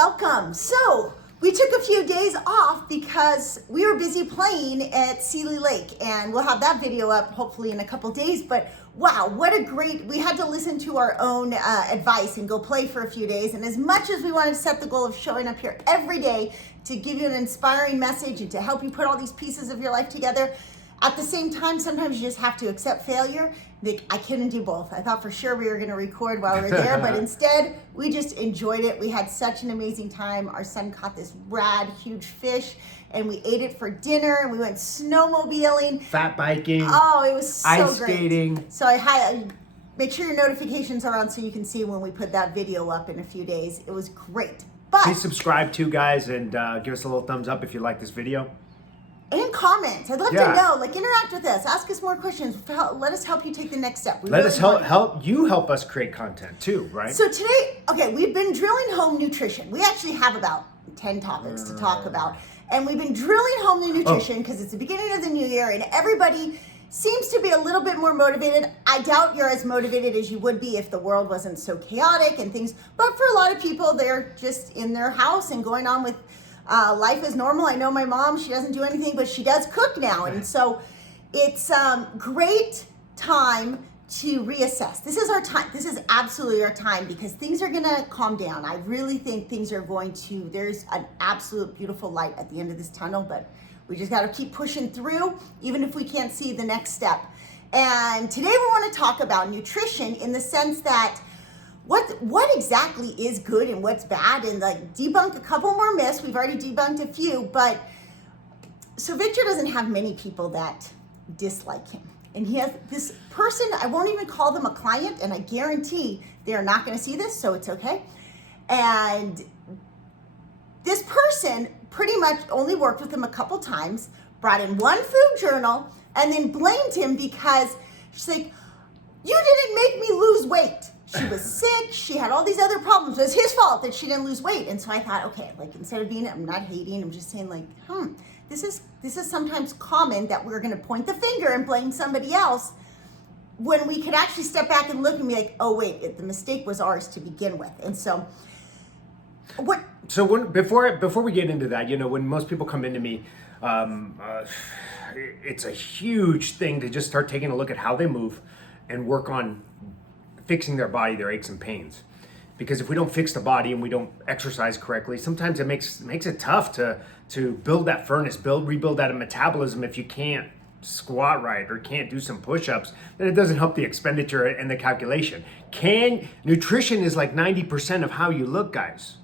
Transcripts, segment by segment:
welcome. So we took a few days off because we were busy playing at Sealy Lake, and we'll have that video up hopefully in a couple days. But wow, what a great, we had to listen to our own advice and go play for a few days. And as much as we wanted to set the goal of showing up here every day to give you an inspiring message and to help you put all these pieces of your life together, at the same time, sometimes you just have to accept failure. I couldn't do both. I thought for sure we were going to record while we were there, but instead we just enjoyed it. We had such an amazing time. Our son caught this rad, huge fish, and we ate it for dinner. And we went snowmobiling, fat biking. Oh, it was so ice great. Skating. So I make sure your notifications are on so you can see when we put that video up in a few days. It was great. But please subscribe too, guys, and give us a little thumbs up if you like this video. And comment. I'd love to know. Like, interact with us. Ask us more questions. Let us help you take the next step. Let us help us create content too, right? So today, we've been drilling home nutrition. We actually have about 10 topics to talk about. And we've been drilling home the nutrition because it's the beginning of the new year and everybody seems to be a little bit more motivated. I doubt you're as motivated as you would be if the world wasn't so chaotic and things. But for a lot of people, they're just in their house and going on with life is normal. I know my mom, she doesn't do anything, but she does cook now. And so it's great time to reassess. This is our time. This is absolutely our time because things are going to calm down. I really think things are going to, there's an absolute beautiful light at the end of this tunnel, but we just got to keep pushing through, even if we can't see the next step. And today we want to talk about nutrition in the sense that what exactly is good and what's bad, and like debunk a couple more myths. We've already debunked a few, but so Victor doesn't have many people that dislike him. And he has this person, I won't even call them a client, and I guarantee they are not going to see this, so it's okay. And this person pretty much only worked with him a couple times, brought in one food journal, and then blamed him because she's like, "You didn't make me lose weight." She was sick. She had all these other problems. It was his fault that she didn't lose weight. And so I thought, okay, like instead of being, I'm not hating, I'm just saying like, this is sometimes common that we're going to point the finger and blame somebody else when we could actually step back and look and be like, oh wait, the mistake was ours to begin with. And so what? So before we get into that, when most people come into me, it's a huge thing to just start taking a look at how they move and work on fixing their body, their aches and pains. Because if we don't fix the body and we don't exercise correctly, sometimes it makes it tough to build that furnace, rebuild that metabolism. If you can't squat right or can't do some push-ups, then it doesn't help the expenditure and the calculation. Nutrition is like 90% of how you look, guys.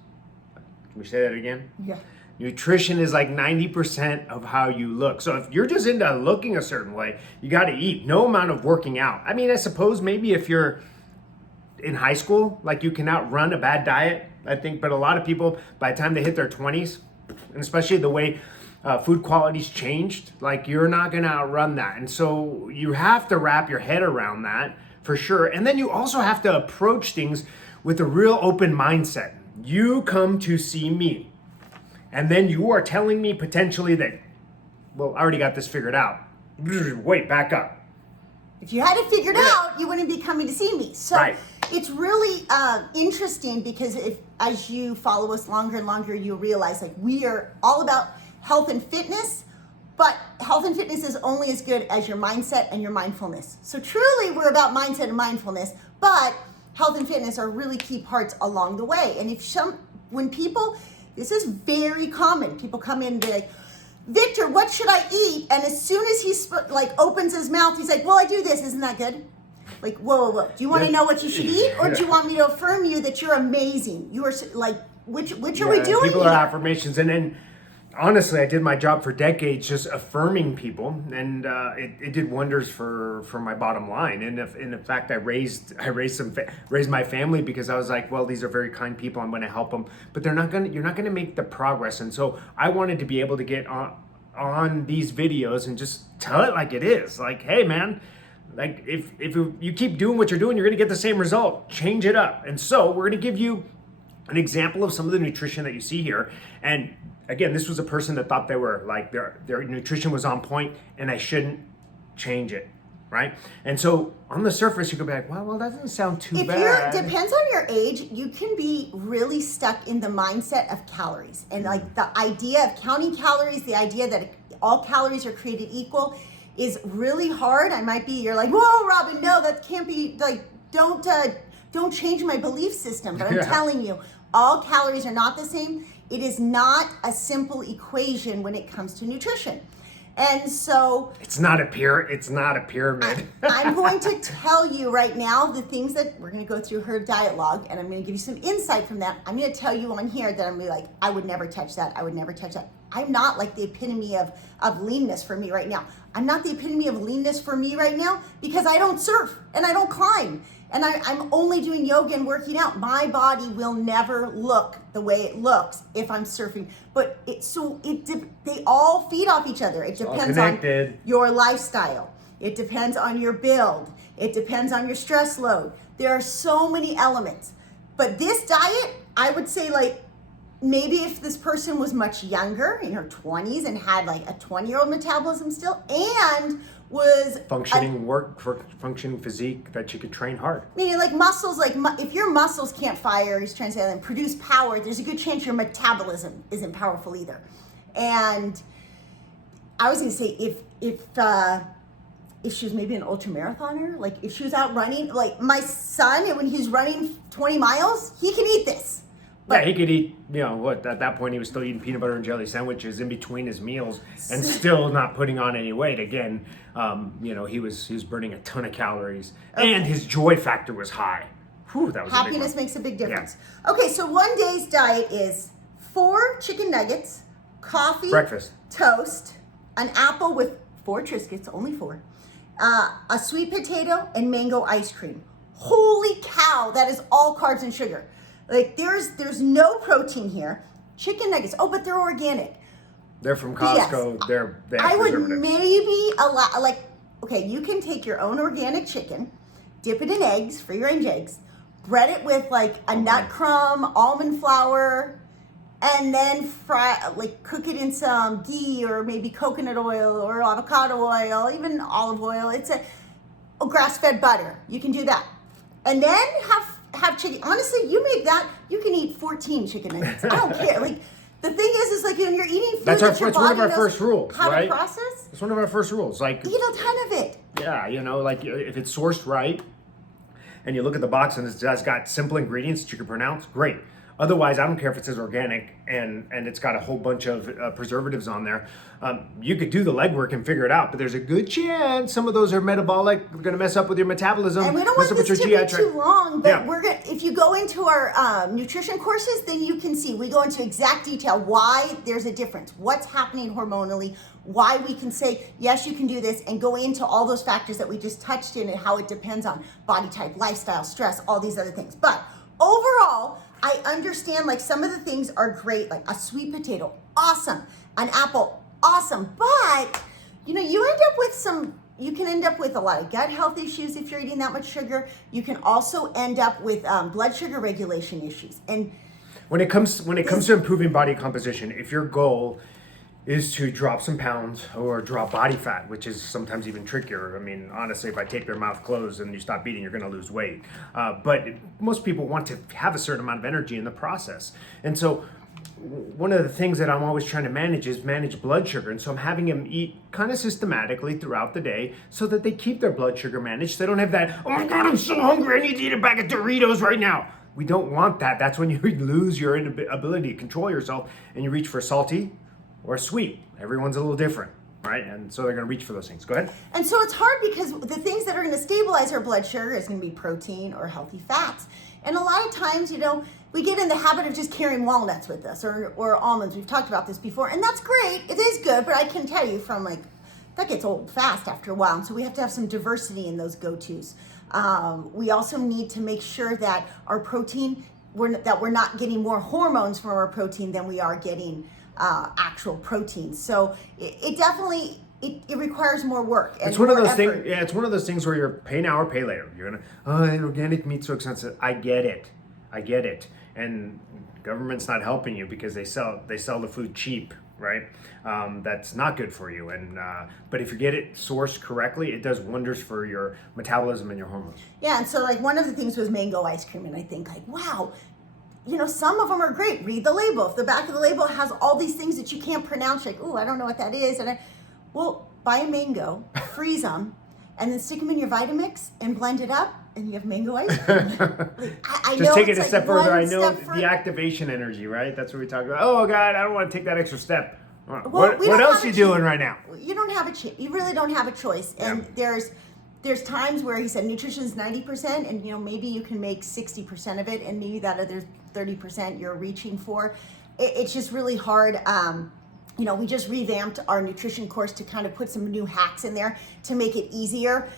Can we say that again? Yeah. Nutrition is like 90% of how you look. So if you're just into looking a certain way, you got to eat. No amount of working out. I mean, I suppose maybe if you're in high school, like you can outrun a bad diet, I think. But a lot of people, by the time they hit their 20s, and especially the way food quality's changed, like you're not going to outrun that. And so you have to wrap your head around that for sure. And then you also have to approach things with a real open mindset. You come to see me. And then you are telling me potentially that, well, I already got this figured out. Wait, back up. If you had it figured out, you wouldn't be coming to see me. So It's really interesting because as you follow us longer and longer, you realize like we are all about health and fitness, but health and fitness is only as good as your mindset and your mindfulness. So truly we're about mindset and mindfulness, but health and fitness are really key parts along the way. And this is very common. People come in and be like, "Victor, what should I eat?" And as soon as he opens his mouth, he's like, "Well, I do this. Isn't that good?" Like, whoa. Do you want to know what you should eat? Or do you want me to affirm you that you're amazing? You are like, which are we doing People here? are affirmations. And honestly, I did my job for decades just affirming people. And it did wonders for my bottom line. And in fact, I raised my family because I was like, well, these are very kind people. I'm going to help them. But you're not going to make the progress. And so I wanted to be able to get on these videos and just tell it like it is. Like, hey, man, like if you keep doing what you're doing, you're going to get the same result. Change it up. And so we're going to give you an example of some of the nutrition that you see here. And again, this was a person that thought they were like their nutrition was on point and I shouldn't change it. right? And so on the surface, you could be like, well, that doesn't sound too bad. Depends on your age, you can be really stuck in the mindset of calories. And like the idea of counting calories, the idea that all calories are created equal is really hard. You're like, whoa, Robin, no, that can't be, like, don't change my belief system. But I'm telling you, all calories are not the same. It is not a simple equation when it comes to nutrition. And so it's not a pyramid. I'm going to tell you right now the things that we're going to go through her diet log, and I'm going to give you some insight from that. I'm going to tell you on here that I'm going to be like, I would never touch that. I would never touch that. I'm not like the epitome of leanness for me right now. I'm not the epitome of leanness for me right now because I don't surf and I don't climb. And I'm only doing yoga and working out. My body will never look the way it looks if I'm surfing. But they all feed off each other. It depends on your lifestyle. It depends on your build. It depends on your stress load. There are so many elements. But this diet, I would say, like, maybe if this person was much younger, in her 20s, and had like a 20-year-old metabolism still, and was functioning physique that you could train hard. Meaning like muscles, like if your muscles can't fire, he's trying to say, and produce power, there's a good chance your metabolism isn't powerful either. And I was gonna say if she was maybe an ultra marathoner, like if she was out running, like my son, when he's running 20 miles, he can eat this. But he could eat, at that point he was still eating peanut butter and jelly sandwiches in between his meals and still not putting on any weight. Again, he was burning a ton of calories and his joy factor was high. Whew, that was happiness makes a big difference. Yeah. Okay, so one day's diet is 4 chicken nuggets, coffee, breakfast, toast, an apple with 4 Triscuits, only 4, a sweet potato, and mango ice cream. Holy cow, that is all carbs and sugar. Like there's no protein here. Chicken nuggets. Oh, but they're organic. They're from Costco. Yes. I would maybe allow, okay, you can take your own organic chicken, dip it in eggs, free-range eggs, bread it with like a nut crumb, almond flour, and then cook it in some ghee or maybe coconut oil or avocado oil, even olive oil. It's a grass-fed butter. You can do that, and then have chicken. Honestly, you make that, you can eat 14 chicken nuggets. I don't care. Like the thing is like when you're eating food, that's one of our first rules, how right? to process. It's one of our first rules. Like eat a ton of it. Yeah, like if it's sourced right, and you look at the box and it's got simple ingredients that you can pronounce, great. Otherwise, I don't care if it says organic and it's got a whole bunch of preservatives on there. You could do the legwork and figure it out, but there's a good chance some of those are metabolic, going to mess up with your metabolism. And we don't want this to be too long, but if you go into our nutrition courses, then you can see, we go into exact detail why there's a difference, what's happening hormonally, why we can say, yes, you can do this, and go into all those factors that we just touched in and how it depends on body type, lifestyle, stress, all these other things. But overall, I understand like some of the things are great, like a sweet potato, awesome. An apple, awesome. But, you can end up with a lot of gut health issues if you're eating that much sugar. You can also end up with blood sugar regulation issues. And when it comes to improving body composition, if your goal is to drop some pounds or drop body fat, which is sometimes even trickier. I mean, honestly, if I tape your mouth closed and you stop eating, you're gonna lose weight. But most people want to have a certain amount of energy in the process. And so one of the things that I'm always trying to manage is manage blood sugar. And so I'm having them eat kind of systematically throughout the day so that they keep their blood sugar managed. So they don't have that, oh my God, I'm so hungry, I need to eat a bag of Doritos right now. We don't want that. That's when you lose your ability to control yourself and you reach for salty or sweet. Everyone's a little different, right? And so they're gonna reach for those things. Go ahead. And so it's hard because the things that are gonna stabilize our blood sugar is gonna be protein or healthy fats. And a lot of times, we get in the habit of just carrying walnuts with us or almonds. We've talked about this before, and that's great. It is good, but I can tell you that gets old fast after a while. And so we have to have some diversity in those go-tos. We also need to make sure that our protein, we're not getting more hormones from our protein than we are getting actual protein. So it definitely it requires more work. And it's one of those things. Yeah, it's one of those things where you're pay now or pay later. You're gonna organic meat's so expensive. I get it, and government's not helping you because they sell the food cheap right? That's not good for you. And but if you get it sourced correctly, it does wonders for your metabolism and your hormones. Yeah, and so like one of the things was mango ice cream, and I think like, wow, some of them are great. Read the label. If the back of the label has all these things that you can't pronounce, like, oh, I don't know what that is, well, buy a mango, freeze them, and then stick them in your Vitamix and blend it up, and you have mango ice cream. I Just know take it it's a like step further. one I know step the activation energy, right? That's what we talk about. Oh God, I don't want to take that extra step. Well, What else are you doing right now? You don't have a choice. You really don't have a choice. And there's times where he said nutrition is 90%, and maybe you can make 60% of it, and maybe that other 30% you're reaching for. It's just really hard. We just revamped our nutrition course to kind of put some new hacks in there to make it easier.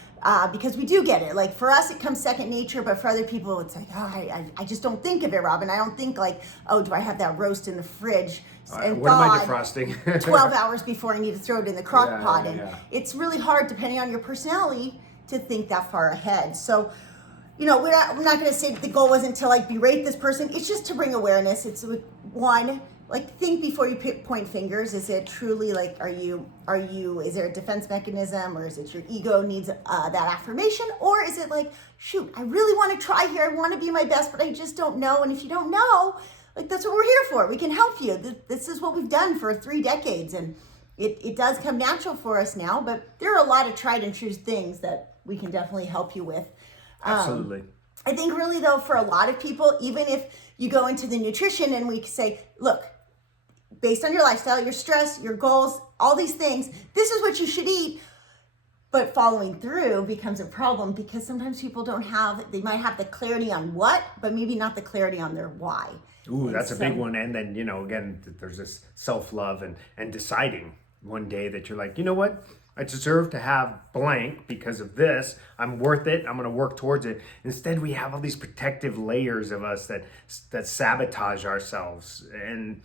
Because we do get it. Like for us, it comes second nature, but for other people, it's like, I just don't think of it, Robin. I don't think like, oh, do I have that roast in the fridge and what am I defrosting? 12 hours before I need to throw it in the crock pot. And it's really hard, depending on your personality, to think that far ahead. So, we're not going to say that the goal wasn't to like berate this person. It's just to bring awareness. It's one, like think before you point fingers. Is it truly like, is there a defense mechanism, or is it your ego needs that affirmation? Or is it like, shoot, I really want to try here. I want to be my best, but I just don't know. And if you don't know, like that's what we're here for. We can help you. This is what we've done for 3 decades. And it does come natural for us now, but there are a lot of tried and true things that we can definitely help you with. Absolutely. I think really though, for a lot of people, even if you go into the nutrition and we say, look, based on your lifestyle, your stress, your goals, all these things, this is what you should eat. But following through becomes a problem because sometimes people they might have the clarity on what, but maybe not the clarity on their why. Ooh, that's a big one. And then, again, there's this self-love and deciding one day that you're like, you know what? I deserve to have blank because of this. I'm worth it. I'm going to work towards it. Instead, we have all these protective layers of us that sabotage ourselves. And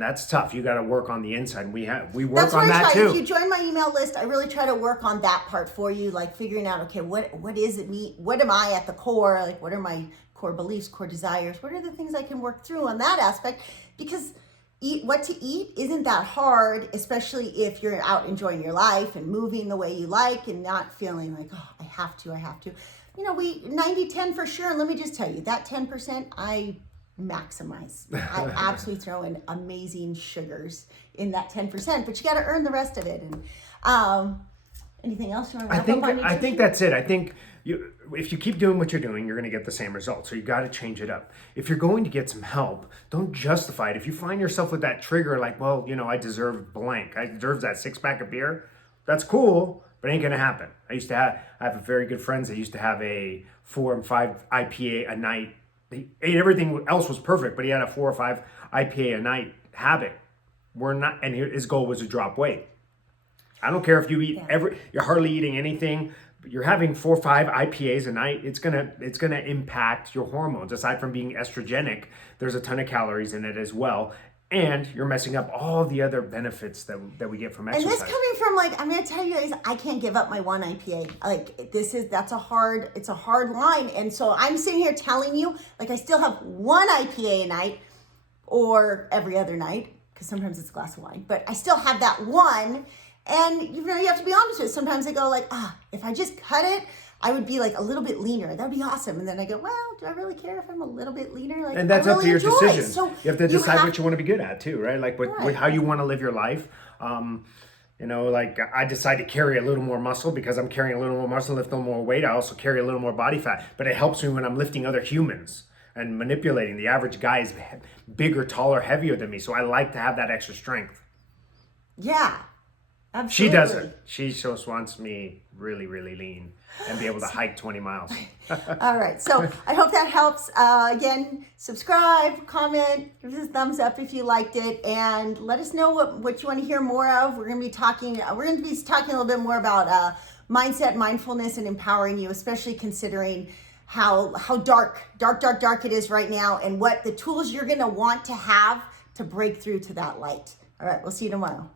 that's tough. You got to work on the inside. We work on that too. If you join my email list, I really try to work on that part for you, like figuring out, okay, what is it me? What am I at the core? Like, what are my core beliefs, core desires? What are the things I can work through on that aspect? Because what to eat isn't that hard, especially if you're out enjoying your life and moving the way you like and not feeling like, oh, I have to. 90-10 for sure. And let me just tell you, that 10%, I maximize. I absolutely throw in amazing sugars in that 10%, but you got to earn the rest of it. And anything else you want to wrap up on nutrition? I think that's it. I think if you keep doing what you're doing, you're going to get the same results. So you got to change it up. If you're going to get some help, don't justify it. If you find yourself with that trigger, like, well, I deserve blank. I deserve that 6-pack of beer. That's cool, but it ain't going to happen. I have a very good friends that used to have a 4 and 5 IPA a night. He ate everything else was perfect, but he had a 4 or 5 IPA a night habit. And his goal was to drop weight. I don't care if you eat you're hardly eating anything. You're having 4 or 5 IPAs a night. It's gonna impact your hormones. Aside from being estrogenic, there's a ton of calories in it as well, and you're messing up all the other benefits that we get from exercise. And this coming from I'm gonna tell you guys, I can't give up my 1 IPA. It's a hard line, and so I'm sitting here telling you, I still have 1 IPA a night, or every other night, because sometimes it's a glass of wine. But I still have that one. And you have to be honest with it. Sometimes I go if I just cut it, I would be a little bit leaner. That would be awesome. And then I go, well, do I really care if I'm a little bit leaner? And that's up to your decision. So you have to decide what you want to be good at too, right? How you want to live your life. I decide to carry a little more muscle because I'm carrying a little more muscle, lift a little more weight. I also carry a little more body fat, but it helps me when I'm lifting other humans and manipulating. The average guy is bigger, taller, heavier than me. So I like to have that extra strength. Yeah. Absolutely. She doesn't. She just wants me really, really lean and be able to hike 20 miles. All right. So I hope that helps. Again, subscribe, comment, give us a thumbs up if you liked it, and let us know what you want to hear more of. We're going to be talking a little bit more about mindset, mindfulness, and empowering you, especially considering how dark it is right now, and what the tools you're going to want to have to break through to that light. All right. We'll see you tomorrow.